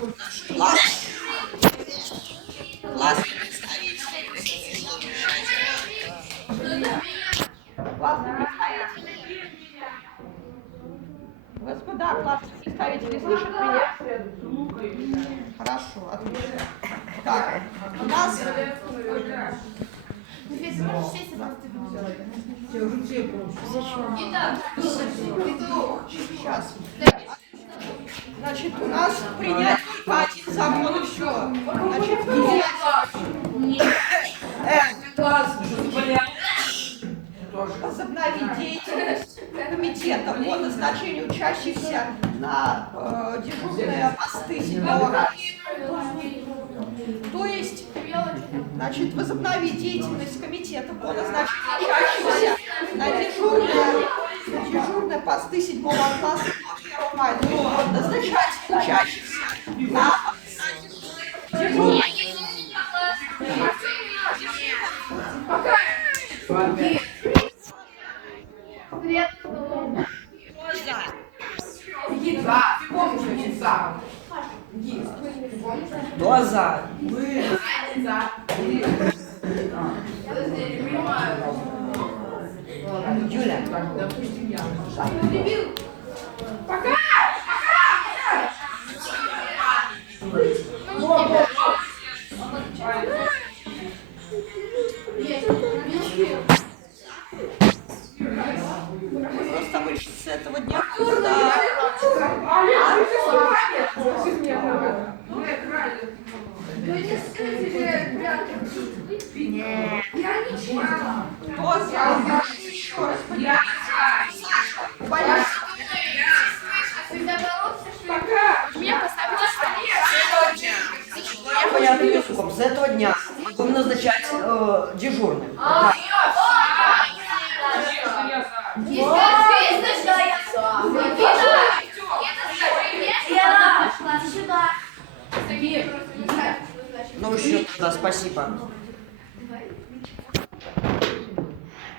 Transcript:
Класс. Классный представитель. Классный представитель. Господа, классные представители слышат меня? Хорошо, отлично. Так, у нас... Сейчас. Значит, у нас принять только один закон и все. Значит, возобновить деятельность комитета по назначению учащихся на дежурные посты 7-го. То есть, значит, возобновить деятельность комитета по назначению учащихся на дежурные посты 7-го класса 1 мая. Назначать учащихся на дежурные. Кто за? Юля. Пока! Просто мы с этого дня, когда... Еще раз, С этого дня будем назначать дежурных. Ну еще тогда спасибо.